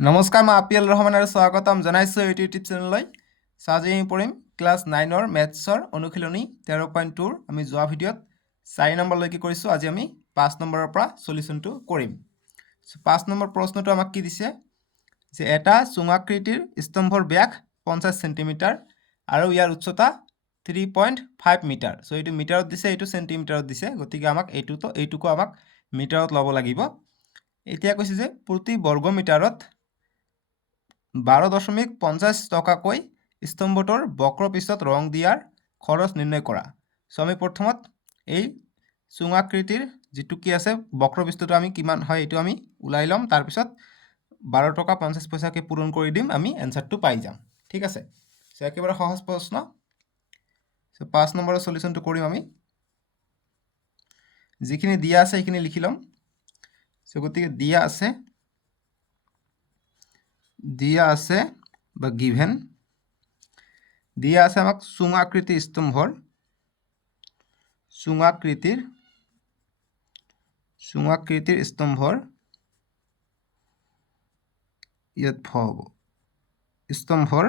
নমস্কাৰ, মই আপিল ৰহমান আৰু স্বাগতম জনাইছোঁ ইউটিউব চেনেললৈ। আজি আমি পঢ়িম ক্লাছ 9ৰ মেথছৰ অনুশীলনী 13.2ৰ আমি যোৱা ভিডিঅ'ত 4 নম্বৰলৈকে কৰিছোঁ। আজি আমি 5 নম্বৰৰ পৰা সলিউশনটো কৰিম। 5 নম্বৰ প্ৰশ্নটো আমাক কি দিছে যে এটা চুঙাকৃতিৰ স্তম্ভৰ ব্যাস 50 সেন্টিমিটাৰ আৰু ইয়াৰ উচ্চতা 3.5 মিটাৰ। সো এইটো মিটাৰত দিছে, এইটো সেন্টিমিটাৰত দিছে, গতিকে আমাক এইটুকু আমাক মিটাৰত ল'ব লাগিব। এতিয়া কৈছে যে প্ৰতি বৰ্গ মিটাৰত 12.50 টকাকৈ স্তম্ভটোৰ বক্ৰপৃষ্ঠত ৰং দিয়াৰ খৰচ নিৰ্ণয় কৰা। সো আমি প্ৰথমত এই চুঙাকৃতিৰ যেটো কি আছে বক্ৰপৃষ্ঠটো আমি কিমান হয় এইটো আমি উলাই লম, তাৰ পিছত 12 টকা 50 পইচাকে পূৰণ কৰি দিম, আমি এনসাৰটো পাই যাম। ঠিক আছে, সো একেবাৰে সহজ প্ৰশ্ন। সো 5 নম্বৰৰ সলিউশনটো কৰিম আমি। যিখিনি দিয়া আছে সেইখিনি লিখি লম। সো গতিকে দিয়া আছে বা গিভেন দিয়া আছে আমাক চুঙাকৃতিৰ স্তম্ভৰ ইয়াত হ'ব স্তম্ভৰ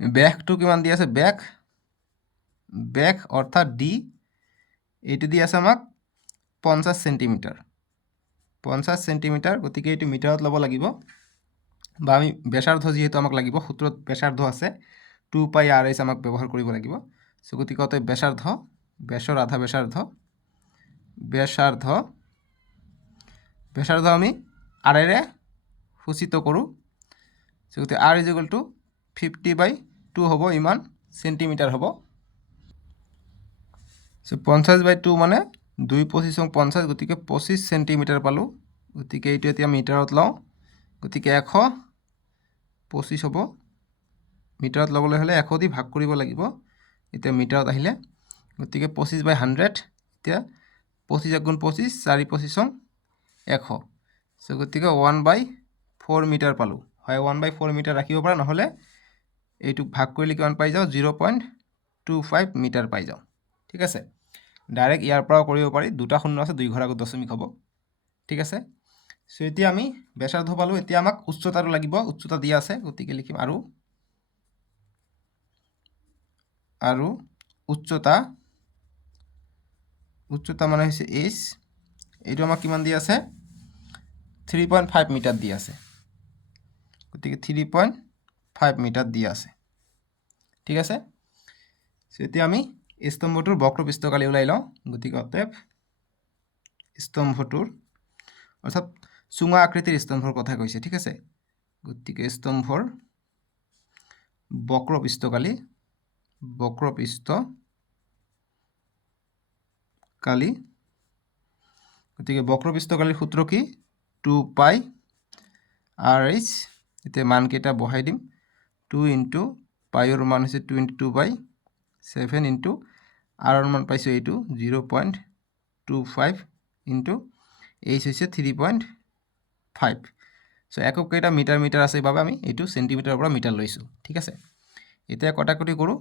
ব্যাসটো কিমান দিয়া আছে, ব্যাস অৰ্থাৎ ডি এইটো দিয়া আছে আমাক 50 সেন্টিমিটাৰ, গতিকে এইটো মিটাৰত ল'ব লাগিব, বা আমি ব্যাসাৰ্ধ যেহেতু আমাক লাগিব, সূত্ৰত ব্যাসাৰ্ধ আছে 2 পাই r/s আমাক ব্যৱহাৰ কৰিব লাগিব। সো গতিকে অতএব ব্যাসৰ আধা ব্যাসাৰ্ধ আমি r এৰে সূচিত কৰোঁ। সো গতিকে r = 50/2 হ'ব, ইমান সেন্টিমিটাৰ হ'ব। সো 50/2 মানে 2 25 50, গতিকে 25 সেন্টিমিটাৰ পালোঁ। গতিকে এইটো এতিয়া মিটাৰত লওঁ, গতিকে 125 হ'ব। মিটাৰত ল'বলৈ হ'লে 100 দি ভাগ কৰিব লাগিব, এতিয়া মিটাৰত আহিলে, গতিকে 25/100, এতিয়া 25 × 25 4 25 100। সো গতিকে 1/4 মিটাৰ পালোঁ। হয় 1/4 মিটাৰ ৰাখিব পৰা, নহ'লে এইটোক ভাগ কৰিলে কিমান পাই যাওঁ 0.25 মিটাৰ পাই যাওঁ। ঠিক আছে, ডাইৰেক্ট ইয়াৰ পৰাও কৰিব পাৰি, দুটা শূন্য আছে, 2 ঘৰ আগত দশমিক হ'ব। ঠিক আছে, সো এতিয়া আমি ব্যাসাৰ্ধ পালোঁ, এতিয়া আমাক উচ্চতাটো লাগিব, উচ্চতা দিয়া আছে, গতিকে লিখিম আৰু উচ্চতা মানে হৈছে h, এইটো আমাক কিমান দিয়া আছে 3.5 মিটাৰ দিয়া আছে, গতিকে 3.5 মিটাৰ দিয়া আছে। ঠিক আছে, সো এতিয়া আমি স্তম্ভটোৰ বক্ৰপৃষ্ঠকালি ওলাই লওঁ, গতিকে অতএব স্তম্ভটোৰ অৰ্থাৎ চুঙা আকৃতিৰ স্তম্ভৰ কথা কৈছে। ঠিক আছে, গতিকে স্তম্ভৰ বক্ৰপৃষ্ঠকালি গতিকে বক্ৰপৃষ্ঠকালিৰ সূত্ৰ কি 2 পাই r/s। এতিয়া মানকেইটা বহাই দিম, 2 × পাইৰ মান হৈছে 2 × 2/7 × r ৰ মান পাইছোঁ এইটো 0.25 × h হৈছে 3.5। সো একক কেইটা মিটাৰ আছে, বাবে আমি এইটো সেন্টিমিটাৰৰ পৰা মিটাৰ লৈছোঁ। ঠিক আছে, এতিয়া কটাকটি কৰোঁ,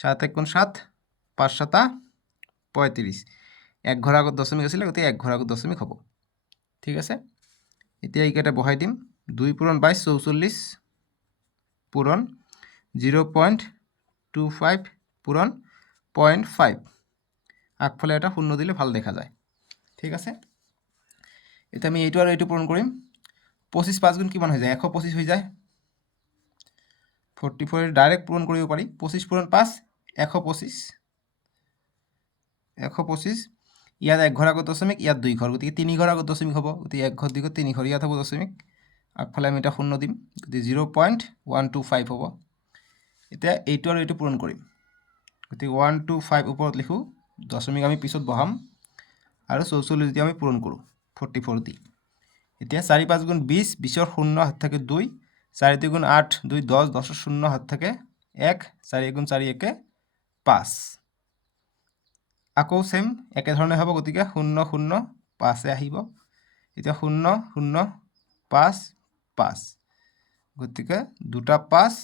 7 × 1 = 7, 5 × 7 = 35, 1 ঘৰ আগত দশমিক আছিলে, গতিকে 1 ঘৰ আগত দশমিক হ'ব। ঠিক আছে, এতিয়া এইকেইটা বহাই দিম, 2 × 22 = 44 পূৰণ 0.25 পূৰণ 0.5, আগফালে এটা শূন্য দিলে ভাল দেখা যায়। ঠিক আছে, এতিয়া আমি এইটো আৰু এইটো পূৰণ কৰিম, 25 5 গুণ কিমান হৈ যায় 125 হৈ যায়, 44 ডাইৰেক্ট পূৰণ কৰিব পাৰি, 25 পূৰণ 5 125, ইয়াত 1 ঘৰ আগত দশমিক, ইয়াত 2 ঘৰ, গতিকে 3 ঘৰ আগত দশমিক হ'ব, গতিকে 1 ঘৰ 2 ঘৰ 3 ঘৰ, ইয়াত হ'ব দশমিক, আগফালে আমি এটা শূন্য দিম, গতিকে 0.125 হ'ব। এতিয়া এইটো আৰু এইটো পূৰণ কৰিম, গতিকে 125 ওপৰত লিখোঁ, দশমিক আমি পিছত বহাম, আৰু 44 যদি আমি পূৰণ কৰোঁ 44 দি, এতিয়া 4 5 গুণ 20, 20ৰ শূন্য হাত থাকে 2, 4 2 গুণ 8, 2 10, 10ৰ শূন্য হাত থাকে 1, 4 গুণ 4 1 5, আকৌ সেম একেধৰণে হ'ব, গতিকে 0 0 5 আহিব, এতিয়া 0 0 5 5, গতিকে 2টা 5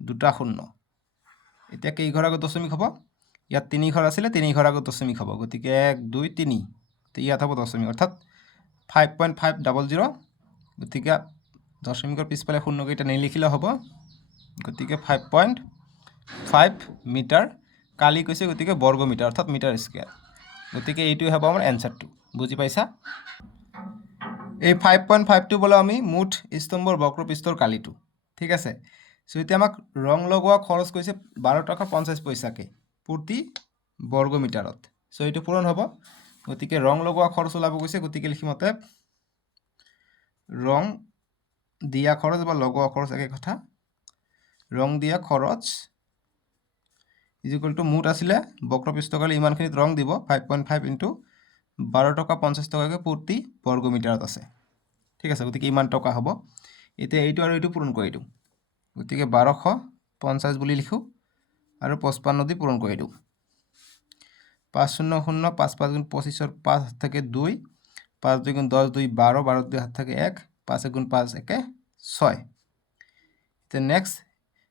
2টা 0, এতিয়া কেই ঘৰ আগত দশমিক হ'ব, ইয়াত 3 ঘৰ আছিলে, 3 ঘৰ আগত দশমিক হ'ব, গতিকে 1 2 3, ইয়াত হ'ব দশমিক, অৰ্থাৎ 5.500, গতিকে দশমিকৰ পিছফালে শূন্যকেইটা নিলিখিলে হ'ব গতিকে 5.5 মিটাৰ কালি কৈছে গতিকে বৰ্গ মিটাৰ অৰ্থাৎ মিটাৰ স্কুৱেৰ গতিকে এইটোৱে হ'ব আমাৰ এনসাৰটো বুজি পাইছা এই 5.5 বলে আমি মুঠ স্তম্ভৰ বক্ৰপৃষ্ঠৰ কালিটো ঠিক আছে সো এতিয়া আমাক ৰং লগোৱা খৰচ কৈছে 12 টকা 50 পইচাকে প্ৰতি বৰ্গ মিটাৰত সো এইটো পূৰণ হ'ব গতিকে ৰং লগোৱা খৰচ ওলাব কৈছে গতিকে লিখিমতে ৰং দিয়া খৰচ বা লগোৱা খৰচ একে কথা ৰং দিয়া খৰচ ইকুয়াল টু মুঠ আছিলে বক্ৰপৃষ্ঠকালি ইমানখিনিত ৰং দিব 5.5 ইনটু 12 টকা 50 টকাকে প্ৰতি বৰ্গ মিটাৰত আছে ঠিক আছে গতিকে ইমান টকা হ'ব এতিয়া এইটো আৰু এইটো পূৰণ কৰি দিওঁ গতিকে 1250 বুলি লিখো আৰু 55 দি পূৰণ কৰি দিওঁ 5 0 0 5 5 গুণ 25 ৰ 5 থেকে 2 5 2 গুণ 10 2 12 12 2 হাত থেকে 1 5 গুণ 5 একে 6 তে নেক্সট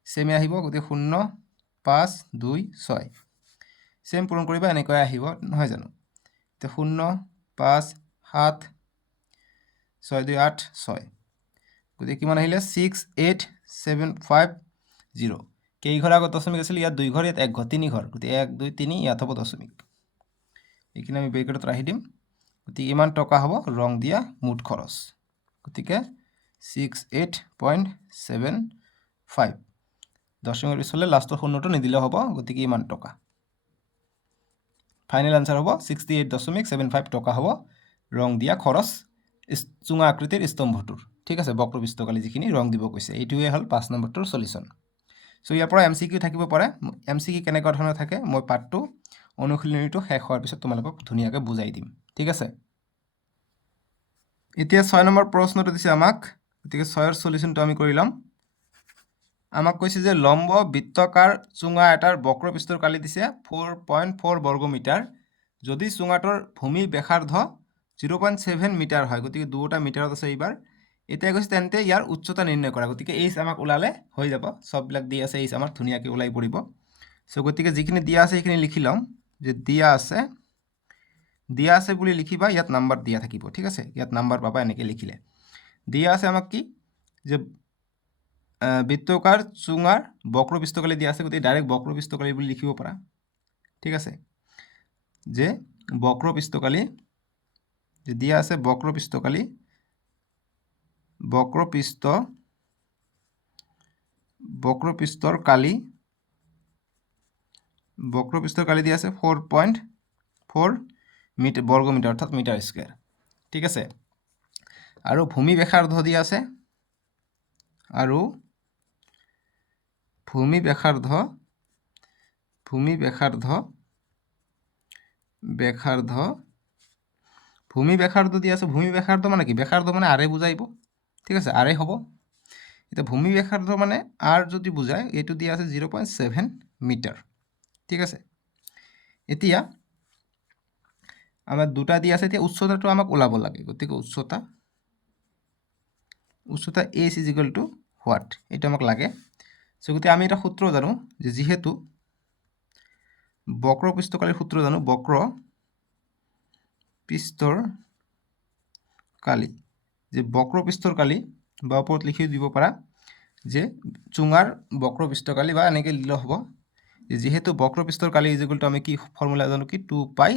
সেমে আহিব গতি 0 5 2 6 সেম পূৰণ কৰিবা এনেকৈ আহিব নহয় জানো তে 0 5 7 6 2 8 6 গতি কিমান আহিলে 6 8 7 5 0 কেই ঘৰ আগত দশমিক আছিল ইয়াত 2 ঘৰ ইয়াত 1 ঘৰ 3 ঘৰ গতি 1 2 3 ইয়াত হ'ব দশমিক এইখিনি আমি ব্ৰেকেটত ৰাখি দিম গতি ইমান টকা হ'ব ৰং দিয়া মুঠ খৰচ গতিকে 68.75 দশমিকৰ পিছলে লাষ্টৰ শূন্যটো নিদিলে হ'ব গতিকে ইমান টকা ফাইনেল আনসাৰ হ'ব 68.75 টকা হ'ব ৰং দিয়া খৰচ চুঙা আকৃতিৰ স্তম্ভটোৰ ঠিক আছে বক্ৰপৃষ্ঠকালি যিখিনি ৰং দিব কৈছে এইটোৱে হ'ল 5 নম্বৰটোৰ সলিউশন সো ইয়াৰ পৰা এমসিকিউ থাকিব পাৰে এমসিকিউ কেনেকুৱা ধৰণৰ থাকে মই পাৰ্টটো অনুশীলনীটো শেষ হোৱাৰ পিছত তোমালোকক ধুনীয়াকৈ বুজাই দিম ঠিক আছে এতিয়া 6 নম্বৰ প্ৰশ্নটো দিছে আমাক গতিকে 6 ৰ সলিউশনটো আমি কৰি লম আমাক কৈছে যে লম্ব বৃত্তাকাৰ চুঙা এটাৰ বক্ৰপৃষ্ঠৰ কালি দিছে 4.4 বৰ্গ মিটাৰ যদি চুঙাটোৰ ভূমি ব্যাসাৰ্ধ 0.7 মিটাৰ হয় গতিকে দুটা মিটাৰত আছে এইবাৰ এতিয়া কৈছে তেন্তে ইয়াৰ উচ্চতা নিৰ্ণয় কৰা গতিকে এইচ আমাক ওলালে হৈ যাব সববিলাক দি আছে এইচ আমাৰ ধুনীয়াকৈ ওলাই পৰিব সো গতিকে যিখিনি দিয়া আছে সেইখিনি লিখি লম যে দিয়া আছে বুলি লিখিবা ইয়াত নাম্বার দিয়া থাকিব ঠিক আছে ইয়াত নাম্বার পাবা এনেকৈ লিখিলে দিয়া আছে আমাক কি যে বৃত্তাকাৰ চুঙাৰ বক্ৰপৃষ্ঠকালি দিয়া আছে গতিকে ডাইৰেক্ট বক্ৰপৃষ্ঠকালি বুলি লিখিব পাৰা ঠিক আছে যে বক্ৰপৃষ্ঠকালি যে দিয়া আছে বক্ৰপৃষ্ঠৰ কালি দিয়া আছে 4.4 মিটাৰ বৰ্গ মিটাৰ অৰ্থাৎ মিটাৰ স্কয়াৰ ঠিক আছে আৰু ভূমি ব্যাসাৰ্ধ দিয়া আছে আৰু ভূমি ব্যাসাৰ্ধ দিয়া আছে ভূমি ব্যাসাৰ্ধ মানে কি ব্যাসাৰ্ধ মানে আৰে বুজাইব ঠিক আছে আৰে হ'ব এটা ভূমি ব্যাসাৰ্ধ মানে আৰ যদি বুজায় এইটো দিয়া আছে 0.7 মিটাৰ ঠিক আছে এতিয়া আমাৰ দুটা দিয়া আছে এতিয়া উচ্চতাটো আমাক ওলাব লাগে গতিকে উচ্চতা h = হোৱাট এটা আমাক লাগে সো গতি আমি এটা সূত্ৰ জানো যে যেহেতু বক্ৰপৃষ্ঠকালিৰ সূত্ৰ জানো বক্ৰপৃষ্ঠৰ কালি বা ওপৰত লিখি দিব পাৰা যে চুঙাৰ বক্ৰপৃষ্ঠকালি বা এনেকৈ লিখলে হ'ব যেহেতু বক্ৰপৃষ্ঠৰ কালি = আমি কি ফৰ্মুলা জানো কি 2 পাই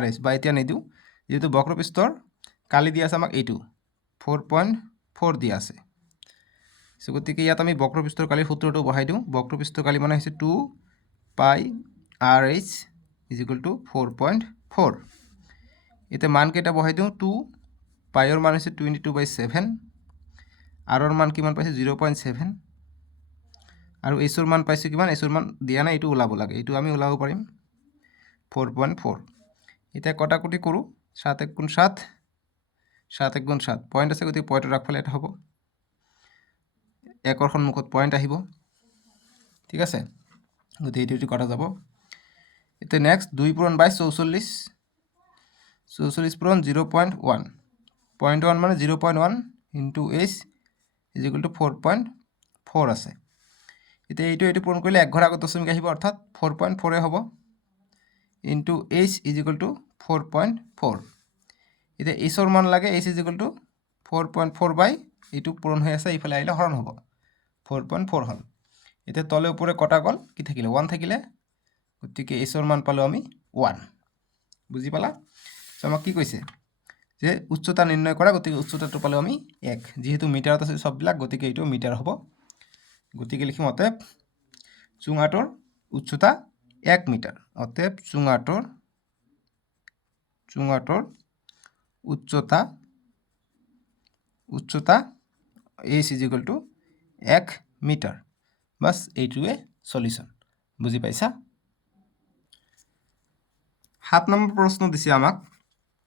rs বা এতিয়া নিদিও যেহেতু বক্ৰপৃষ্ঠৰ কালি দিয়া আছে আমাক এইটো 4.4 দিয়া আছে সো গতিকে ইয়াত আমি বক্ৰপৃষ্ঠৰ কালিৰ সূত্ৰটো বহাই দিওঁ বক্ৰপৃষ্ঠৰ কালি মানে হৈছে 2 পাই rh = 4.4 এতিয়া মান কেইটা বহাই দিওঁ 2 পাইৰ মান হৈছে 22/7 আৰৰ মান কিমান পাইছে 0.7 আৰু এছৰ মান পাইছে কিমান এছৰ মান দিয়া নাই এইটো ওলাব লাগে এইটো আমি ওলাব পাৰিম 4.4 এতিয়া কটাকটি কৰো 7 1 গুণ 7 7 1 গুণ 7 পয়েন্ট আছে গতি পয়েন্টৰ আগফালে এটা হ'ব একৰ সন্মুখত পয়েন্ট আহিব ঠিক আছে গতি এইটো কটা যাব এতিয়া নেক্সট 2 পূৰণ 22 44 পূৰণ 0.1 0.1 মানে 0.1 ইনটু h = 4.4 আছে এতিয়া এইটো পূৰণ কৰিলে এক ঘৰ আগত দশমিক আহিব অৰ্থাৎ 4.4 এ হ'ব ইনটু h = 4.4 এতিয়া h ৰ মান লাগে h = 4.4/2 এইটো পূৰণ হৈ আছে, এইফালে আহিলে হৰণ হ'ব, 4.4 হ'ল। এতিয়া তলে ওপৰে কটা গ'ল, কি থাকিলে 1 থাকিলে, গতিকে এইচৰ মান পালোঁ আমি 1। বুজি পালা? চ' আমাক কি কৈছে যে উচ্চতা নিৰ্ণয় কৰা, গতিকে উচ্চতাটো পালোঁ আমি 1, যিহেতু মিটাৰত আছে সববিলাক, গতিকে এইটো মিটাৰ হ'ব। গতিকে লিখিম অতএব চুঙাটোৰ উচ্চতা 1 মিটাৰ। অতএব চুঙাটোৰ উচ্চতা h = 1 মিটাৰ। বাস এইটোৱে সলিউশন। বুজি পাইছা? 7 নম্বৰ প্ৰশ্ন দিছে আমাক,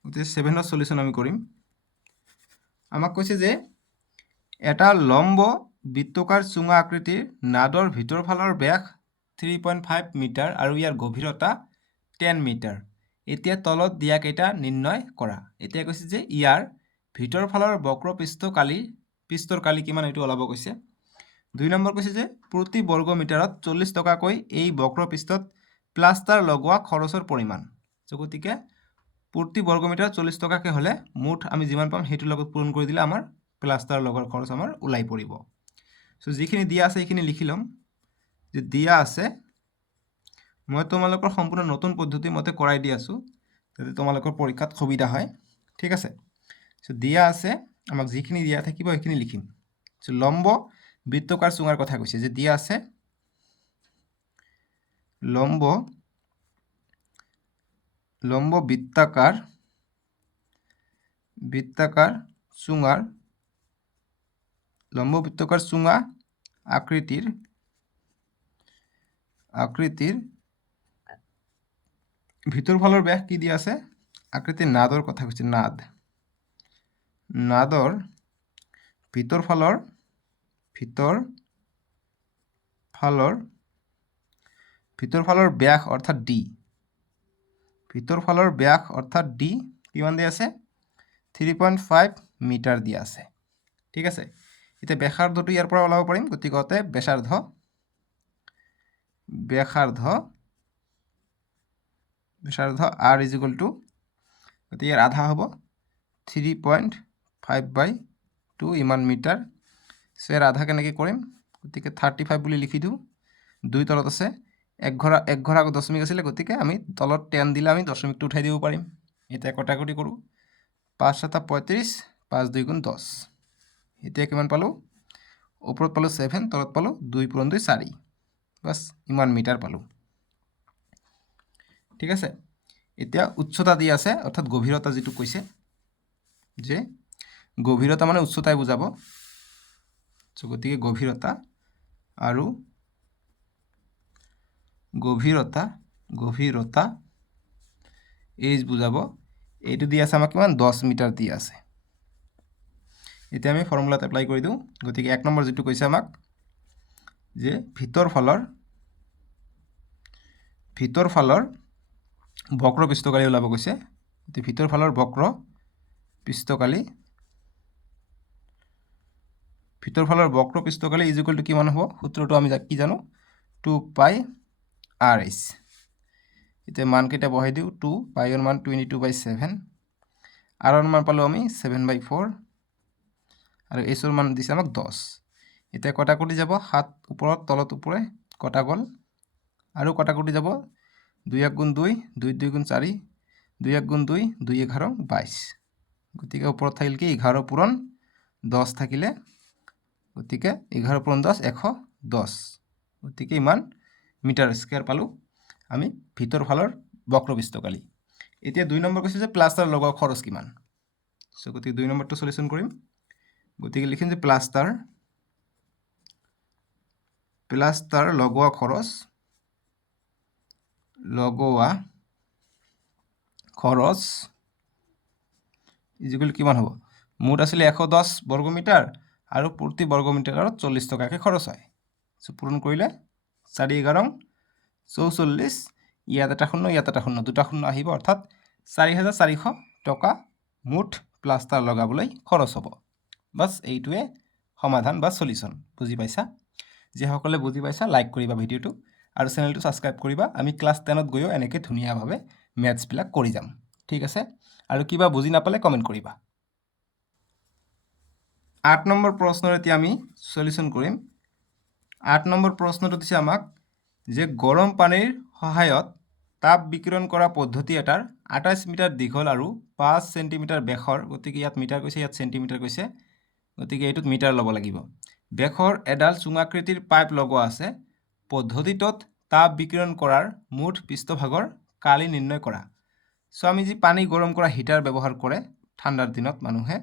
গতিকে 7ৰ সলিউশন আমি কৰিম। আমাক কৈছে যে এটা লম্ব বৃত্তাকাৰ চুঙা আকৃতিৰ নাদৰ ভিতৰ ফালৰ ব্যাস 3.5 মিটাৰ আৰু ইয়াৰ গভীৰতা 10 মিটাৰ। এতিয়া তলত দিয়া কেইটা নিৰ্ণয় কৰা। এতিয়া কৈছে যে ইয়াৰ ভিতৰ ফালৰ বক্ৰ পৃষ্ঠৰ কালি কিমান এইটো ওলাব কৈছে। 2 নম্বৰ কৈছে যে প্ৰতি বৰ্গ মিটাৰত 40 টকাকৈ এই বক্ৰ পৃষ্ঠত প্লাষ্টাৰ লগোৱা খৰচৰ পৰিমাণ। গতিকে প্ৰতি বৰ্গ মিটাৰত 40 টকাকৈ হ'লে মুঠ আমি যিমান পাম সেইটোৰ লগত পূৰণ কৰি দিলে আমাৰ প্লাষ্টাৰ লগোৱাৰ খৰচ আমাৰ ওলাই পৰিব। চ' যিখিনি দিয়া আছে সেইখিনি লিখি ল'ম। যে দিয়া আছে, মই তোমালোকৰ সম্পূৰ্ণ নতুন পদ্ধতি মতে কৰাই দি আছোঁ যাতে তোমালোকৰ পৰীক্ষাত সুবিধা হয়। ঠিক আছে? চ' দিয়া আছে, আমাক যিখিনি দিয়া থাকিব সেইখিনি লিখিম। চ' লম্ব বৃত্তাকাৰ চুঙাৰ কথা কৈছে, যে দিয়া আছে লম্ব বৃত্তাকাৰ চুঙা আকৃতিৰ ভিতৰ ফালৰ ব্যাস কি দিয়া আছে, আকৃতিৰ নাদৰ কথা কৈছে, নাদৰ ভিতৰ ফালৰ ব্যাস অৰ্থাৎ ডি, ভিতৰ ফালৰ ব্যাস অৰ্থাৎ ডি কিমান দিয়া আছে, 3.5 মিটাৰ দিয়া আছে। ঠিক আছে? এতিয়া ব্যাসাৰ্ধটো ইয়াৰ পৰা ওলাব পাৰিম, গতিকে ব্যাসাৰ্ধ r = গতিকে ইয়াৰ আধা হ'ব 3.5/2 ইমান মিটাৰ। চ' ইয়াৰ আধা কেনেকৈ কৰিম, গতিকে 35 বুলি লিখি দিওঁ। 2 তলত আছে, 1 ঘৰ আগত দশমিক আছিলে, গতিকে আমি তলত 10 দিলে আমি দশমিকটো উঠাই দিব পাৰিম। এতিয়া কটাকটি কৰোঁ, 5 × 7 = 35, 5 × 2 = 10। এতিয়া কিমান পালোঁ, ওপৰত পালোঁ 7, তলত পালোঁ 2 × 2 = 4, বাছ ইমান মিটাৰ পালোঁ। ঠিক আছে? এতিয়া উচ্চতা দি আছে, অৰ্থাৎ গভীৰতা যিটো কৈছে, যে গভীৰতা মানে উচ্চতাই বুজাব। গতিকে গভীৰতা এইচ বুজাব। এইটো দি আছে আমাক কিমান, 10 মিটাৰ দি আছে। এতিয়া আমি ফৰ্মুলাত এপ্লাই কৰি দিওঁ। গতিকে 1 নম্বৰ যিটো কৈছে আমাক, যে ভিতৰ ফালৰ বক্ৰ পৃষ্ঠকালি ওলাব কৈছে। গতিকে ভিতৰ ফালৰ বক্ৰ পৃষ্ঠকালি = কিমান হ'ব, সূত্ৰটো আমি কি জানো, 2πRh। এতিয়া মানকেইটা বহাই দিওঁ, 2 পাইৰ মান 22/7, আৰৰ মান পালোঁ আমি 7/4, আৰু এইচৰ মান দিছে আমাক 10। এতিয়া কটাকটি যাব, 7 ওপৰত তলত ওপৰে কটা গ'ল, আৰু কটাকটি যাব 2 × 1 = 2, 2 × 2 = 4, 2 × 1 = 2, 2 × 11 = 22। গতিকে ওপৰত থাকিল কি 11 পূৰণ 10 থাকিলে, গতিকে 11 পূৰণ 10 110, গতিকে ইমান মিটাৰ স্কোয়াৰ পালোঁ আমি ভিতৰ ফালৰ বক্ৰ পৃষ্ঠকালি। এতিয়া 2 নম্বৰ কৈছে যে প্লাষ্টাৰ লগোৱা খৰচ কিমান। চ' গতিকে 2 নম্বৰটো সলিউশন কৰিম। গতিকে লিখিম যে প্লাষ্টাৰ লগোৱা খৰচ কিমান হ'ব, মুঠ আছিলে 110 বৰ্গ মিটাৰ, আৰু প্ৰতি বৰ্গ মিটাৰত 40 টকাকৈ খৰচ হয়। চ' পূৰণ কৰিলে 4 × 11 = 44, ইয়াত এটা শূন্য, ইয়াত এটা শূন্য, দুটা শূন্য আহিব, অৰ্থাৎ 4,400 টকা মুঠ প্লাষ্টাৰ লগাবলৈ খৰচ হ'ব। বাছ এইটোৱে সমাধান বা সলিউশন। বুজি পাইছা? যিসকলে বুজি পাইছা লাইক কৰিবা ভিডিঅ'টো, আৰু চেনেলটো ছাবস্ক্ৰাইব কৰিবা। আমি ক্লাছ 10ত গৈও এনেকৈ ধুনীয়াভাৱে মেথছবিলাক কৰি যাম। ঠিক আছে? আৰু কিবা বুজি নাপালে কমেণ্ট কৰিবা। 8 নম্বৰ প্ৰশ্নৰ এতিয়া আমি সলিউশন কৰিম। 8 নম্বৰ প্ৰশ্নটো দিছে আমাক যে গৰম পানীৰ সহায়ত তাপ বিকিৰণ কৰা পদ্ধতি এটাৰ 28 মিটাৰ দীঘল আৰু 5 সেন্টিমিটাৰ বেখৰ, গতিকে ইয়াত মিটাৰ কৈছে, ইয়াত সেন্টিমিটাৰ কৈছে, গতিকে এইটোত মিটাৰ ল'ব লাগিব, বেখৰ এডাল চুঙাকৃতিৰ পাইপ লগোৱা আছে। পদ্ধতিটোত তাপ বিকিৰণ কৰাৰ মুঠ পৃষ্ঠভাগৰ কালি নিৰ্ণয় কৰা। সো আমি যি পানী গৰম কৰা হিটাৰ ব্যৱহাৰ কৰে ঠাণ্ডাৰ দিনত মানুহে,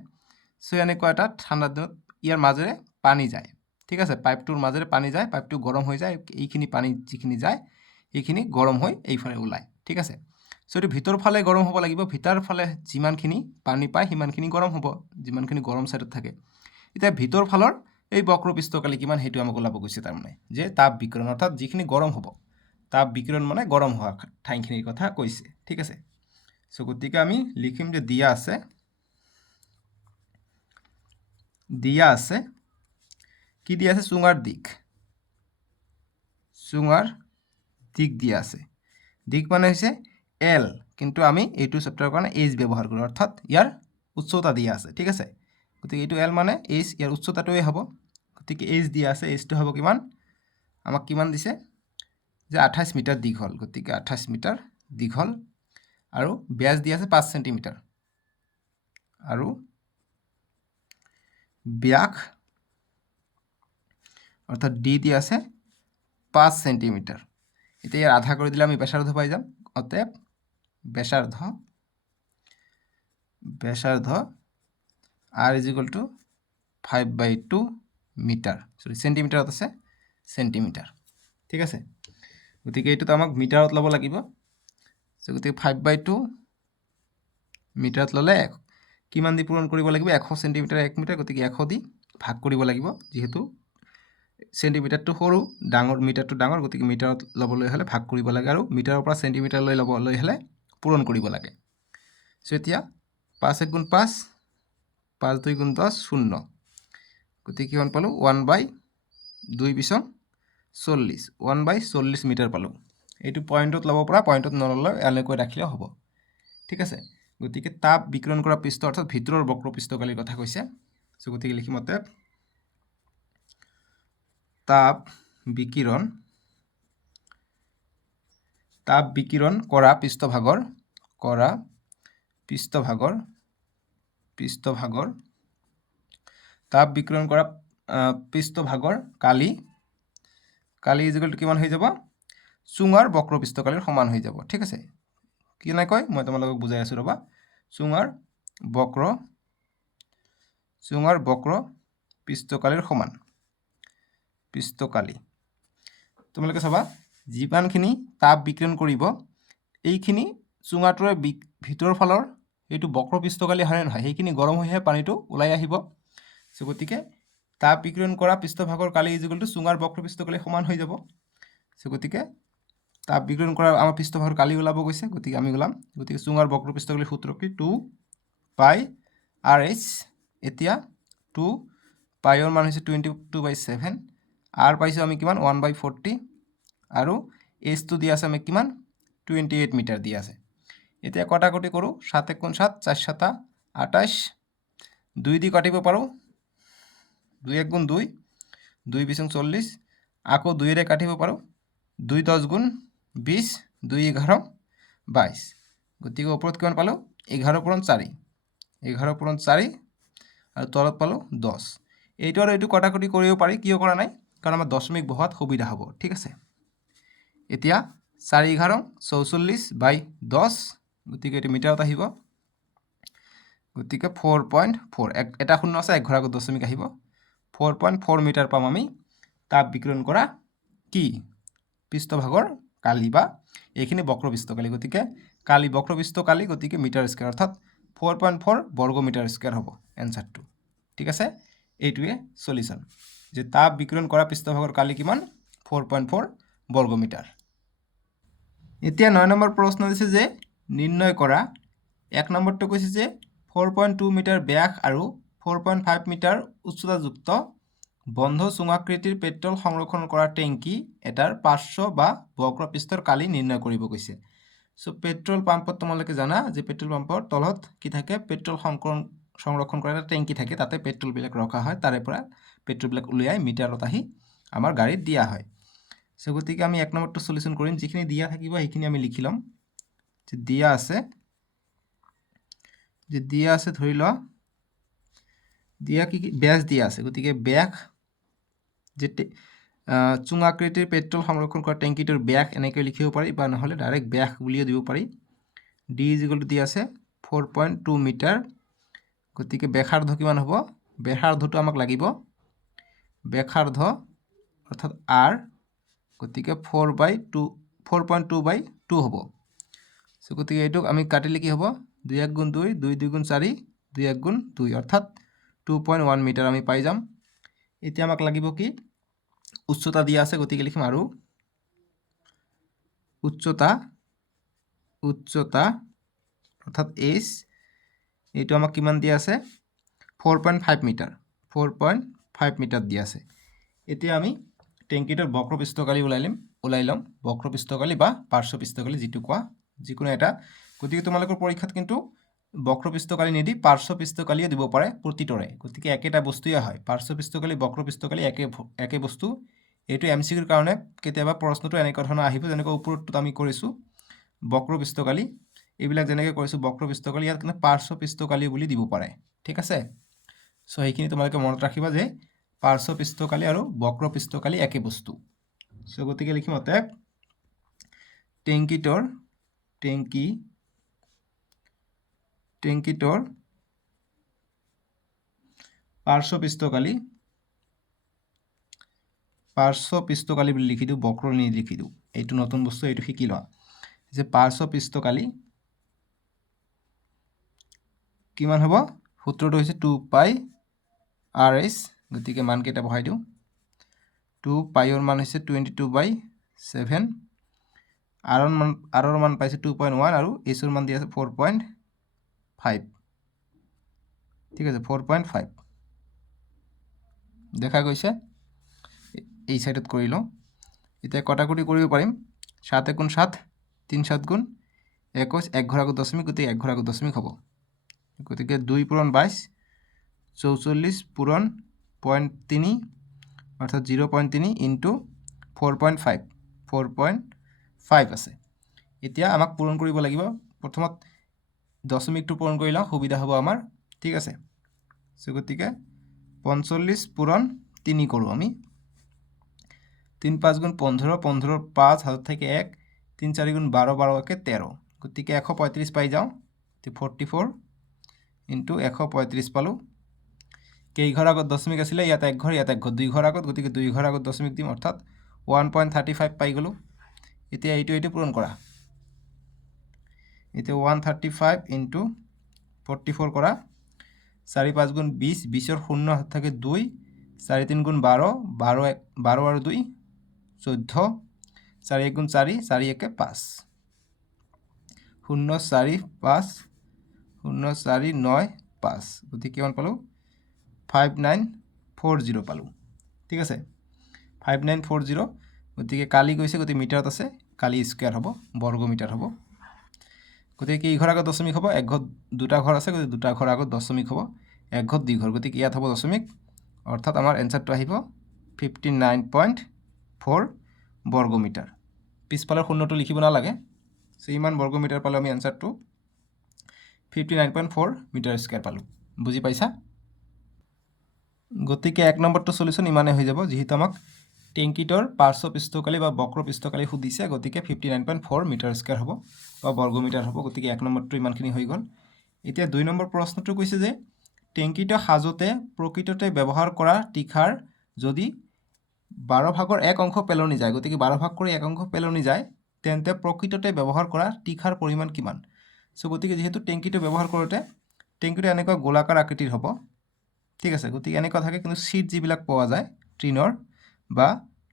সো এনেকুৱা এটা ঠাণ্ডাৰ দিনত ইয়াৰ মাজেৰে পানী যায়, ঠিক আছে, পাইপটোৰ মাজেৰে পানী যায়, পাইপটো গৰম হৈ যায়, এইখিনি পানী যিখিনি যায় এইখিনি গৰম হৈ এইফালে ওলায়, ঠিক আছে। সো এইটো ভিতৰ ফালে গৰম হ'ব লাগিব, ভিতৰ ফালে যিমানখিনি পানী পায় সিমানখিনি গৰম হ'ব, যিমানখিনি গৰম সাইডত থাকে। এতিয়া ভিতৰ ফালৰ এই বক্ৰ পৃষ্ঠকালি কিমান সেইটো আমাক ওলাব গৈছে, তাৰমানে যে তাপ বিকিৰণ অৰ্থাৎ যিখিনি গৰম হ'ব, তাপ বিকিৰণ মানে গৰম হোৱা ঠাইখিনিৰ কথা কৈছে, ঠিক আছে। সো গতিকে আমি লিখিম যে দিয়া আছে কি দিয়া আছে, চুঙার দিক দিয়া আছে। দিক মানে হৈছে এল, কিন্তু আমি এইটো চেপ্টাৰৰ কাৰণে এইচ ব্যৱহাৰ কৰোঁ, অৰ্থাৎ ইয়াৰ উচ্চতা দিয়া আছে, ঠিক আছে। গতিকে এইটো এল মানে এইচ, ইয়াৰ উচ্চতাটোৱে হ'ব, গতিকে এইচ দিয়া আছে, এইচটো হ'ব কিমান, আমাক কিমান দিছে যে 28 মিটাৰ দীঘল, গতিকে 28 মিটাৰ দীঘল, আৰু ব্যাস দিয়া আছে 5 সেন্টিমিটাৰ, আৰু ব্যাস অর্থাৎ ডি দিয়ে আছে 5 সেন্টিমিটার। এটা এর আধা করে দিলে আমি ব্যাসার্ধ পাই যাম, অতএব ব্যাসার্ধ R is equal to 5/2 metre, sorry সেন্টিমিটাৰত আছে সেন্টিমিটাৰ, ঠিক আছে। গতিকে এইটোতো আমাক মিটাৰত ল'ব লাগিব, গতিকে 5/2 মিটাৰত ল'লে কিমান দি পূৰণ কৰিব লাগিব, 100 সেন্টিমিটাৰ 1 মিটাৰ, গতিকে 100 দি ভাগ কৰিব লাগিব, যিহেতু সেন্টিমিটাৰটো সৰু, ডাঙৰ মিটাৰটো ডাঙৰ, গতিকে মিটাৰত ল'বলৈ হ'লে ভাগ কৰিব লাগে, আৰু মিটাৰৰ পৰা সেন্টিমিটাৰলৈ ল'বলৈ হ'লে পূৰণ কৰিব লাগে। সো এতিয়া 5 × 5 5 2 × 10 0, গতিকে কিমান পালোঁ 1/2 পিছং 40, 1/40 মিটাৰ পালোঁ। এইটো পইণ্টত ল'ব পৰা, পইণ্টত নল'লে এনেকৈ ৰাখিলে হ'ব, ঠিক আছে। গতিকে তাপ বিকিৰণ কৰা পৃষ্ঠ অৰ্থাৎ ভিতৰৰ বক্ৰ পৃষ্ঠকালিৰ কথা কৈছে। সো গতিকে লিখিম অতএব তাপ বিকিৰণ কৰা পৃষ্ঠভাগৰ তাপ বিকিৰণ কৰা পৃষ্ঠভাগৰ কালি ইজ ইকুৱেল টু কিমান হৈ যাব, চুঙাৰ বক্ৰ পৃষ্ঠকালিৰ সমান হৈ যাব, ঠিক আছে। কেনেকৈ মই তোমালোকক বুজাই আছোঁ ৰ'বা। চুঙাৰ বক্ৰ পৃষ্ঠকালিৰ সমান, তোমালোকে চাবা যিমানখিনি তাপ বিকিৰণ কৰিব, এইখিনি চুঙাটোৰে ভিতৰৰ ফালৰ এইটো বক্ৰ পৃষ্ঠকালি হয়নে নহয়, সেইখিনি গৰম হৈহে পানীটো ওলাই আহিব। সো গতিকে তাপ বিকিৰণ কৰা পৃষ্ঠভাগৰ কালি ইজ ইকুৱেল টু চুঙাৰ বক্ৰ পৃষ্ঠকালি সমান হৈ যাব। সো গতিকে তাপ বিকিৰণ কৰা আমাৰ পৃষ্ঠভাগৰ কালি ওলাব গৈছে, গতিকে আমি ওলাম, গতিকে চুঙাৰ বক্ৰ পৃষ্ঠকালিৰ সূত্ৰ কি, 2πRH। এতিয়া 2πৰ মান হৈছে 22/7, আৰ পাইছোঁ আমি কিমান 1/40, আৰু এইচটো দিয়া আছে আমি কিমান 28 মিটাৰ দিয়া আছে। এতিয়া কটাকটি কৰোঁ, 7 × 7 4 7 28, 2 দি কাটিব পাৰোঁ, 2 × 1 2, 2 পিছং 40, আকৌ 2ৰে কাটিব পাৰোঁ, 2 10 × 20, 2 11 22, গতিকে ওপৰত কিমান পালোঁ 11/4, 11/4, আৰু তলত পালোঁ 10। এইটো আৰু এইটো কটাকটি কৰিব পাৰি, কিয় কৰা নাই, কাৰণ আমাৰ দশমিক বহোৱাত সুবিধা হ'ব, ঠিক আছে। এতিয়া 4 11 44/10, গতিকে এইটো মিটাৰত আহিব, গতিকে 4.4, এটা শূন্য আছে, 1 ঘৰ আগত দশমিক আহিব, 4.4 মিটাৰ পাম আমি তাপ বিকিৰণ কৰা কি পৃষ্ঠভাগৰ কালি, বা এইখিনি বক্ৰ পৃষ্ঠকালি, গতিকে কালি বক্ৰ পৃষ্ঠকালি, গতিকে মিটাৰ স্কয়াৰ, অৰ্থাৎ 4.4 বৰ্গ মিটাৰ স্কয়াৰ হ'ব এনসাৰটো, ঠিক আছে। এইটোৱে সলিউশন, যে তাপ বিকিৰণ কৰা পৃষ্ঠভাগৰ কালি কিমান 4.4 বৰ্গ মিটাৰ। এতিয়া 9 নম্বৰ প্ৰশ্ন দিছে যে নিৰ্ণয় কৰা, 1 নম্বৰটো কৈছে যে 4.2 মিটাৰ ব্যাস আৰু 4.5 মিটাৰ উচ্চতাযুক্ত বন্ধ চুঙাকৃতিৰ পেট্ৰল সংৰক্ষণ কৰা টেংকি এটাৰ পাৰ্শ্ব বা বক্ৰ পৃষ্ঠৰ কালি নিৰ্ণয় কৰিব কৈছে। সো পেট্ৰল পাম্পত তোমালোকে জানা যে পেট্ৰল পাম্পৰ তলত কি থাকে, পেট্ৰল সংৰক্ষণ কৰা এটা টেংকি থাকে, তাতে পেট্ৰলবিলাক ৰখা হয়, তাৰে পৰা পেট্ৰলবিলাক উলিয়াই মিটাৰত আহি আমাৰ গাড়ীত দিয়া হয়। চ' গতিকে আমি 1 নম্বৰটো সলিউশ্যন কৰিম। যিখিনি দিয়া থাকিব সেইখিনি আমি লিখি ল'ম। যে দিয়া আছে ধৰি লোৱা দিয়া কি ব্যাস দিয়া আছে, গতিকে ব্যাস যে চুঙাকৃতিৰ পেট্ৰল সংৰক্ষণ কৰা টেংকিটোৰ ব্যাস এনেকৈ লিখিব পাৰি, বা নহ'লে ডাইৰেক্ট ব্যাস বুলিও দিব পাৰি। ডি ইজ ইকুৱেল টু দিয়া আছে 4.2 মিটাৰ। গতিকে ব্যাসাৰ্ধ কিমান হ'ব? ব্যাসাৰ্ধটো আমাক লাগিব, ব্যাসাৰ্ধ অৰ্থাৎ আৰ, গতিকে 4.2/2 হ'ব। চ' গতিকে এইটোক আমি কাটিলে কি হ'ব? 2 × 1 = 2, 2 × 2 = 4, 2 × 1 = 2, অৰ্থাৎ 2.1 মিটাৰ আমি পাই যাম। এতিয়া আমাক লাগিব কি? উচ্চতা দিয়া আছে, গতিকে লিখিম আৰু উচ্চতা অৰ্থাৎ এইচ, এইটো আমাক কিমান দিয়া আছে? 4.5 মিটাৰ, 4.5 মিটাৰ দিয়া আছে। এতিয়া আমি টেংকিটোৰ বক্ৰপৃষ্ঠকালি ওলাই ল'ম, বক্ৰপৃষ্ঠকালি বা পাৰ্শ্বপৃষ্ঠকালি যিটো কোৱা, যিকোনো এটা। গতিকে তোমালোকৰ পৰীক্ষাত কিন্তু বক্ৰপৃষ্ঠকালি নিদি পাৰ্শ্বপৃষ্ঠকালিও দিব পাৰে প্ৰতিটোৰে, গতিকে একেটা বস্তুৱে হয়। পাৰ্শ্বপৃষ্ঠকালি বক্ৰপৃষ্ঠকালি একে বস্তু। এইটো MCQৰ কাৰণে কেতিয়াবা প্ৰশ্নটো এনেকুৱা ধৰণৰ আহিব, যেনেকৈ ওপৰতটোত আমি কৰিছোঁ বক্ৰপৃষ্ঠকালি, এইবিলাক যেনেকৈ কৰিছোঁ বক্ৰপৃষ্ঠকালি, ইয়াত কিন্তু পাৰ্শ্বপৃষ্ঠকালি বুলি দিব পাৰে, ঠিক আছে। চ' সেইখিনি তোমালোকে মনত ৰাখিবা যে পাৰ্শ্বপৃষ্ঠকালি আৰু বক্ৰপৃষ্ঠকালি একে বস্তু। চ' গতিকে লিখিম অতএব টেংকিটোৰ পাৰ্শ্বপৃষ্ঠকালি বুলি লিখি দিওঁ, বক্ৰ লিখি দিওঁ। এইটো নতুন বস্তু, এইটো শিকি লোৱা যে পাৰ্শ্বপৃষ্ঠকালি কিমান হ'ব? সূত্ৰটো হৈছে 2πRh, গতিকে মানকেইটা বহাই দিওঁ। 2πৰ মান হৈছে 22/7, আৰৰ মান পাইছে 2.1, আৰু এইচৰ মান দিয়া আছে 4.5, ঠিক আছে, 4.5 দেখা গৈছে। এই সাইডত কৰি লওঁ। এতিয়া কটাকটি কৰিব পাৰিম। 7 × 7, 3 × 7 = 21, 1 ঘৰ আগত দশমিক, গতিকে 1 ঘৰ আগত দশমিক হ'ব। গতিকে 2 × 22, 44 × 0.3, অৰ্থাৎ 0.3 × 4.5, 4.5 আছে। এতিয়া আমাক পূৰণ কৰিব লাগিব। প্ৰথমত দশমিকটো পূৰণ কৰি লওঁ, সুবিধা হ'ব আমাৰ, ঠিক আছে। চ' গতিকে 45 × 3 কৰোঁ আমি। 3 × 5 = 15, 15 ৰ 5 হাতত থাকে 1, 3 × 4 = 12, 12 × 1 = 13, গতিকে 135 পাই যাওঁ। 44 × 135 পালোঁ। কেই ঘৰ আগত দশমিক আছিলে? ইয়াত 1 ঘৰ, ইয়াত 1 ঘৰ, 2 ঘৰ আগত, গতিকে 2 ঘৰ আগত দশমিক দিম, অৰ্থাৎ 1.35 পাই গ'লোঁ। এতিয়া এইটো পূৰণ কৰা। এতিয়া 135 × 44 কৰা। 4 × 5 = 20, 20ৰ 0 হাতত থাকে 2, 4 × 3 = 12, 12 আৰু 2 14, 4 × 1 = 4, 4 × 1 = 5, 0 4 5, 0 4 9 5, গতিকে কিমান পালোঁ? 5940 পালোঁ, ঠিক আছে, 5940। গতিকে কালি গৈছে, গতিকে মিটাৰত আছে, কালি স্কুৱেৰ হ'ব, বৰ্গ মিটাৰ হ'ব। গতিকে কেই ঘৰ আগত দশমিক হ'ব? 1 ঘৰ, 2টা ঘৰ আছে, গতিকে 2টা ঘৰ আগত দশমিক হ'ব। 1 ঘৰ 2 ঘৰ, গতিকে ইয়াত হ'ব দশমিক, অৰ্থাৎ আমাৰ এনচাৰটো আহিব 59.4 বৰ্গ মিটাৰ। পিছফালৰ শূন্যটো লিখিব নালাগে। চ' ইমান বৰ্গ মিটাৰ পালোঁ আমি, এনচাৰটো 59.4 মিটাৰ স্কুৱেৰ পালোঁ। বুজি পাইছা? গতিকে 1 নম্বৰটো সলিউশ্যন ইমানেই হৈ যাব, যিহেতু আমাক টেংকিটোৰ পাৰ্শ্বপৃষ্ঠকালি বা বক্ৰপৃষ্ঠকালি সুধিছে, গতিকে 59.4 মিটাৰ স্কুৱেৰ হ'ব বা বৰ্গ মিটাৰ হ'ব। গতিকে 1 নম্বৰটো ইমানখিনি হৈ গ'ল। এতিয়া 2 নম্বৰ প্ৰশ্নটো কৈছে যে টেংকিটো সাজোতে প্ৰকৃততে ব্যৱহাৰ কৰা তীখাৰ যদি 12/1 অংশ পেলনি যায়, গতিকে 12 কৰি 1 অংশ পেলনি যায়, তেন্তে প্ৰকৃততে ব্যৱহাৰ কৰা তীখাৰ পৰিমাণ কিমান? চ' গতিকে যিহেতু টেংকিটো ব্যৱহাৰ কৰোঁতে টেংকিটো এনেকুৱা গোলাকাৰ আকৃতিৰ হ'ব, ঠিক আছে। গতিকে এনেকুৱা থাকে, কিন্তু চিট যিবিলাক পোৱা যায় ট্ৰিনৰ বা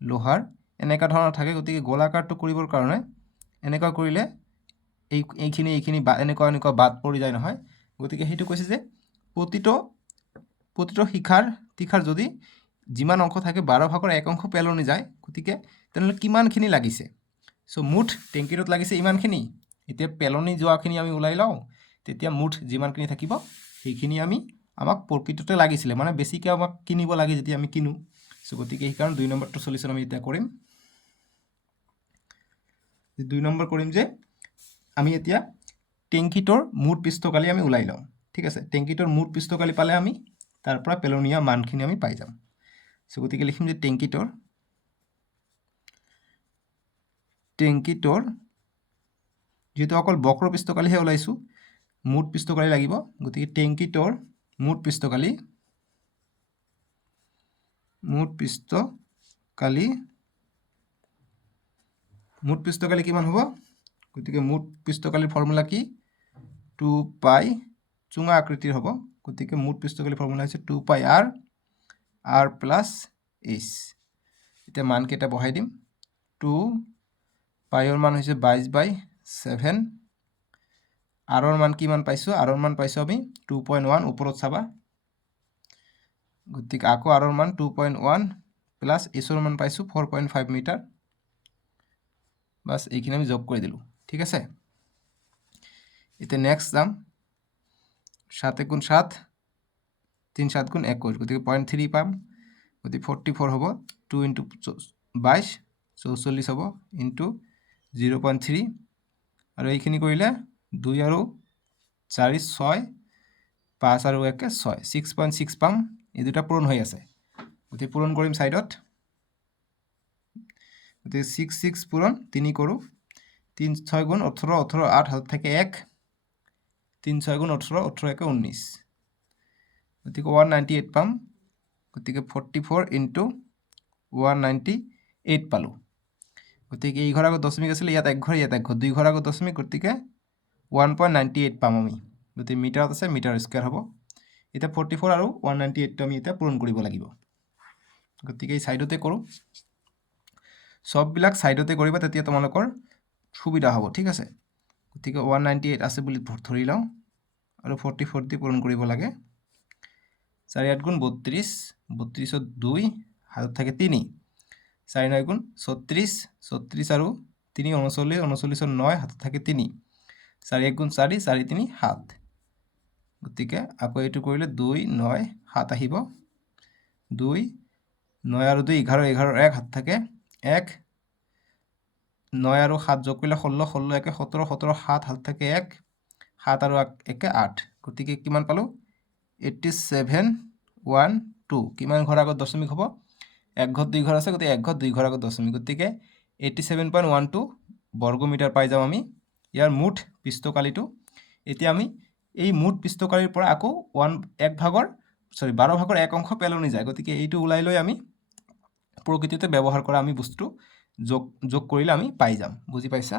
লোহাৰ এনেকুৱা ধৰণৰ থাকে, গতিকে গোলাকাৰটো কৰিবৰ কাৰণে এনেকুৱা কৰিলে এইখিনি এনেকুৱা বাদ পৰি যায় নহয়। গতিকে সেইটো কৈছে যে প্ৰতিটো তীখাৰ যদি যিমান অংশ থাকে 12/1 অংশ পেলনি যায়, গতিকে তেনেহ'লে কিমানখিনি লাগিছে? চ' মুঠ টেংকিটোত লাগিছে ইমানখিনি। এতিয়া পেলনি যোৱাখিনি আমি ওলাই লওঁ, তেতিয়া মুঠ যিমানখিনি থাকিব সেইখিনি আমাক প্ৰকৃততে লাগিছিলে, মানে বেছিকৈ আমাক কিনিব লাগে যেতিয়া আমি কিনো। চ' গতিকে সেইকাৰণে 2 নম্বৰটো সলিউশ্যন আমি এতিয়া কৰিম। 2 নম্বৰ কৰিম যে আমি এতিয়া টেংকিটোৰ মুঠ পৃষ্ঠকালি আমি ওলাই লওঁ। ঠিক আছে, টেংকিটোৰ মুঠ পৃষ্ঠকালি পালে আমি তাৰ পৰা পেলনীয়া মানখিনি আমি পাই যাম। চ' গতিকে লিখিম যে টেংকিটোৰ যেহেতু অকল বক্ৰ পৃষ্ঠকালিহে ওলাইছোঁ, মুঠ পৃষ্ঠকালি লাগিব। গতিকে টেংকিটোৰ মুঠ পৃষ্ঠকালি কিমান হ'ব? গতিকে মুঠ পৃষ্ঠকালিৰ ফৰ্মুলা কি? 2 পাই চুঙা আকৃতিৰ হ'ব। গতিকে মুঠ পৃষ্ঠকালিৰ ফৰ্মুলা হৈছে 2 পাই r প্লাছ h। এতিয়া মানকেইটা বহাই দিম। 2 পাইৰ মান হৈছে 22/7। আৰৰ মান কিমান পাইছোঁ? আৰৰ মান পাইছোঁ আমি 2.1, ওপৰত চাবা। গতিকে আকৌ আৰৰ মান 2.1 প্লাছ এছৰ মান পাইছোঁ 4.5 মিটাৰ। বাছ এইখিনি আমি যোগ কৰি দিলোঁ। ঠিক আছে, এতিয়া নেক্সট যাম। 7 × 7 3 7 × 21, গতিকে 0.3 পাম। গতিকে 44 হ'ব। 2 × 22 44 হ'ব, ইনটু 0.3, আৰু এইখিনি কৰিলে 2 আৰু 4 6, 5 আৰু 1 6, 6.6 পাম। এই দুটা পূৰণ হৈ আছে, গতিকে পূৰণ কৰিম ছাইডত। গতিকে 6 6 পূৰণ 3 কৰোঁ। 3 6 × 18 18, 8 হাতত থাকে 1, 3 6 × 18 18 1 19, গতিকে 198 পাম। গতিকে 44 × 198 পালোঁ। গতিকে এই ঘৰ আগত দশমিক আছিলে, ইয়াত এক ঘৰ, ইয়াত এক ঘৰ, 2 ঘৰ আগত দশমিক, গতিকে 1.98 পাম আমি। গতিকে মিটাৰত আছে, মিটাৰ স্কুৱেৰ হ'ব। এতিয়া 44 আৰু 198টো আমি এতিয়া পূৰণ কৰিব লাগিব। গতিকে এই ছাইডতে কৰোঁ, সববিলাক ছাইডতে কৰিবা, তেতিয়া তোমালোকৰ সুবিধা হ'ব। ঠিক আছে, গতিকে 198 আছে বুলি ধৰি লওঁ, আৰু 44 দি পূৰণ কৰিব লাগে। 4 8 × 32, 32ত 2 হাতত থাকে 3, 4 9 × 36, 36 আৰু 3 39, 39ত 9 হাতত থাকে 3, 4 1 × 4 4 3 7। গতিকে আকৌ এইটো কৰিলে 2 9 7 আহিব। 2 9 আৰু 2 11, 11 1 হাত থাকে 1, 9 আৰু 7 যোগ কৰিলে 16, 16 1 17, 17 7 হাত থাকে 1, 7 আৰু 1 8। গতিকে কিমান পালোঁ? 8712। কিমান ঘৰ আগত দশমিক হ'ব? 1 ঘৰ 2 ঘৰ আছে, গতিকে 1 ঘৰ 2 ঘৰ আগত দশমিক। গতিকে 87.12 বৰ্গমিটাৰ পাই যাম আমি ইয়াৰ মুঠ পৃষ্ঠকালিটো। এতিয়া আমি এই মুঠ পৃষ্ঠকালিৰ পৰা আকৌ 12 ভাগৰ 1 অংশ পেলনি যায়। গতিকে এইটো ওলাই লৈ আমি প্ৰকৃতিতে ব্যৱহাৰ কৰা আমি বস্তুটো যোগ কৰিলে আমি পাই যাম। বুজি পাইছা?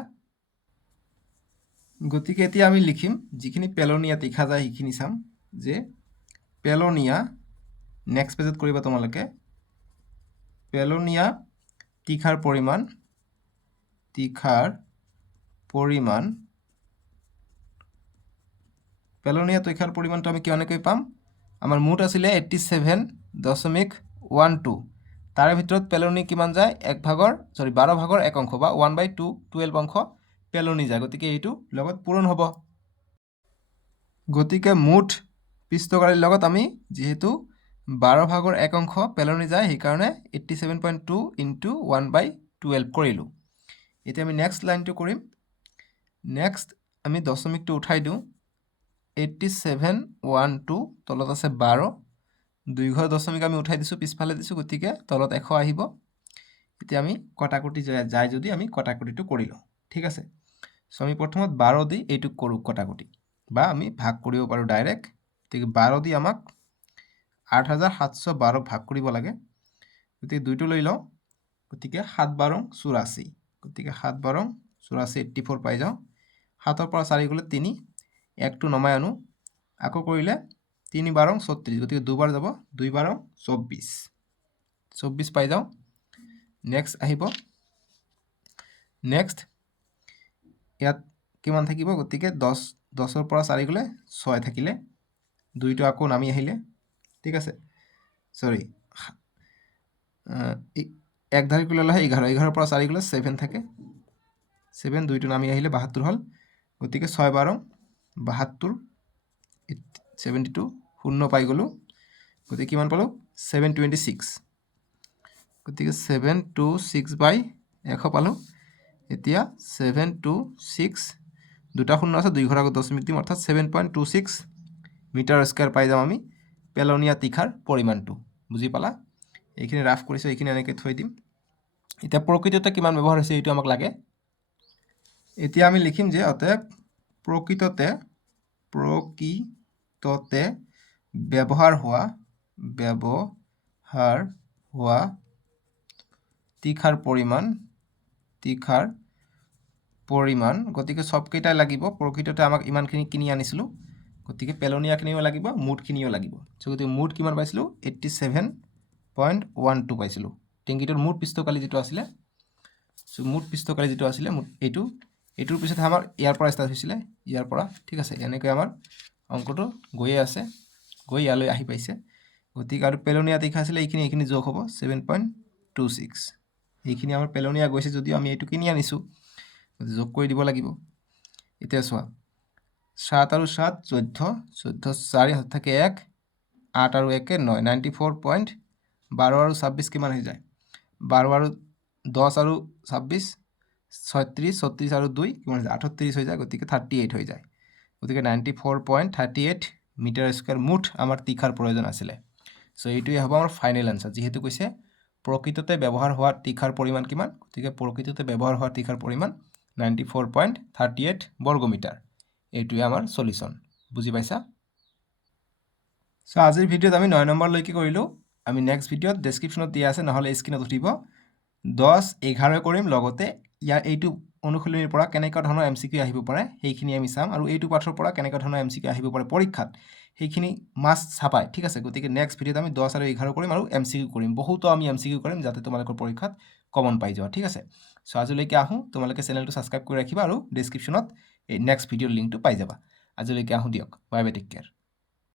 গতিকে এতিয়া আমি লিখিম, যিখিনি পেলনীয়া দেখা যায় সেইখিনি চাম। যে পেলনীয়া, নেক্সট পেজত কৰিবা তোমালোকে, পেলনীয়া তীখাৰ পৰিমাণ পেলনীয়া তীখাৰ পৰিমাণটো আমি কেনেকৈ পাম? আমাৰ মুঠ আছিলে 87.12, তাৰে ভিতৰত পেলনি কিমান যায়? 12 ভাগৰ 1 অংশ বা 1/2 12 অংশ পেলনি যায়। গতিকে এইটো লগত পূৰণ হ'ব। গতিকে মুঠ পৃষ্ঠকালিৰ লগত আমি যিহেতু 12 ভাগৰ 1 অংশ পেলনি যায়, সেইকাৰণে 87.2 × 1/12 কৰিলোঁ। এতিয়া আমি নেক্সট লাইনটো কৰিম। নেক্সট আমি দশমিকটো উঠাই দিওঁ। 8712, তলত আছে 12, 2 ঘৰ দশমিক আমি উঠাই দিছোঁ, পিছফালে দিছোঁ, গতিকে তলত 100 আহিব। এতিয়া আমি কটাকটি যায় যদি আমি কটাকটিটো কৰি লওঁ। ঠিক আছে, চ' আমি প্ৰথমত 12 দি এইটোক কৰোঁ কটাকটি, বা আমি ভাগ কৰিব পাৰোঁ ডাইৰেক্ট। গতিকে 12 দি আমাক 8712 ভাগ কৰিব লাগে। গতিকে 2টো লৈ লওঁ, গতিকে 7 12 84, গতিকে 7 12 84 84 পাই যাওঁ। 7ৰ পৰা 4 গ'লে 3, 1টো নমাই আনো, আকৌ কৰিলে 3 12 36, গতিকে 2 বাৰ যাব, 2 12 24, 24 পাই যাওঁ। নেক্সট আহিব, নেক্সট ইয়াত কিমান থাকিব? গতিকে 10ৰ পৰা 4 গ'লে 6 থাকিলে, 2টো আকৌ নামি আহিলে। ঠিক আছে, সৰি 1 ধাৰি কৰি ল'লেহে 11, 11ৰ পৰা 4 গ'লে 7 থাকে, 7, 2টো নামি আহিলে 72 হ'ল। গতিকে 6 12 72, 72 শূন্য পাই গ'লোঁ গতিকে কিমান পালোঁ 726 গতিকে 726/100 পালোঁ এতিয়া 726 দুটা শূন্য আছে 2 ঘৰ আগত দশমিক দিম অৰ্থাৎ 7.26 মিটাৰ স্কয়াৰ পাই যাম আমি পেলনীয়া তীখাৰ পৰিমাণটো বুজি পালা এইখিনি ৰাফ কৰিছোঁ এইখিনি এনেকৈ থৈ দিম এতিয়া প্ৰকৃততে কিমান ব্যৱহাৰ হৈছে এইটো আমাক লাগে এতিয়া আমি লিখিম যে অতএব প্ৰকৃততে ব্যৱহাৰ হোৱা তীখাৰ পৰিমাণ গতিকে সবকেইটাই লাগিব প্ৰকৃততে আমাক ইমানখিনি কিনি আনিছিলোঁ গতিকে পেলনীয়াখিনিও লাগিব মুঠখিনিও লাগিব গতিকে মুঠ কিমান পাইছিলোঁ 87.12 পাইছিলোঁ টেংকিটোৰ মুঠ পিষ্টকালি যিটো আছিলে মুঠ পিষ্টকালি যিটো আছিলে এইটোৰ পিছত আমাৰ ইয়াৰ পৰা ষ্টাৰ্ট হৈছিলে ইয়াৰ পৰা ঠিক আছে এনেকৈ আমাৰ অংকটো গৈয়ে আছে গৈ ইয়ালৈ আহি পাইছে গতিকে আৰু পেলনীয়া তীখা আছিলে এইখিনি যোগ হ'ব 7.26 এইখিনি আমাৰ পেলনীয়া গৈছে যদিও আমি এইটো কিনি আনিছোঁ যোগ কৰি দিব লাগিব এতিয়া চোৱা 7 আৰু 7 14 4 হাত থাকে 1 8 আৰু 1 9 94.12 আৰু 26 কিমান হৈ যায় 12 আৰু 10 আৰু 26 36 36 আৰু 2 কিমান হৈ যায় 38 হৈ যায় গতিকে 38 হৈ যায় গতিকে 94.38 মিটাৰ স্কয়াৰ মুঠ আমাৰ তীখাৰ প্ৰয়োজন আছিলে সো এইটোৱে হ'ব আমাৰ ফাইনেল আনসাৰ যেহেতু কৈছে প্ৰকৃততে ব্যৱহাৰ হোৱা তীখাৰ পৰিমাণ কিমান গতিকে প্ৰকৃততে ব্যৱহাৰ হোৱা তীখাৰ পৰিমাণ 94.38 বৰ্গমিটাৰ এইটোৱে আমাৰ সলিউশন বুজি পাইছা সো আজিৰ ভিডিঅ'ত আমি 9 নম্বৰ লৈকে কৰিলো আমি নেক্সট ভিডিঅ'ত ডেসক্ৰিপচনত দিয়া আছে নহলে স্ক্ৰিনত উঠিব 10 11 কৰিম লগতে ইয়াৰ এইটো অনুশীলনীৰ পৰা কেনেকুৱা ধৰণৰ এমসিকিউ আহিব পাৰে সেইখিনি আমি চাম আৰু এইটো পাঠৰ পৰা কেনেকুৱা ধৰণৰ এমসিকিউ আহিব পাৰে পৰীক্ষাত সেইখিনি মাস্ট ছাপাই ঠিক আছে গতিকে নেক্সট ভিডিঅ'ত আমি 10 আৰু 11 কৰিম আৰু এমসিকিউ কৰিম বহুতো আমি এমসিকিউ কৰিম যাতে তোমালোকৰ পৰীক্ষাত কমন পাই যাও ঠিক আছে সো আজিলৈকে আহো তোমালোকে চেনেলটো সাবস্ক্ৰাইব কৰি ৰাখিবা আৰু ডেসক্ৰিপচনত এই নেক্সট ভিডিঅ'ৰ লিংকটো পাই যাবা আজিলৈকে আহো দিয়ক বাই বাই টেক কেয়াৰ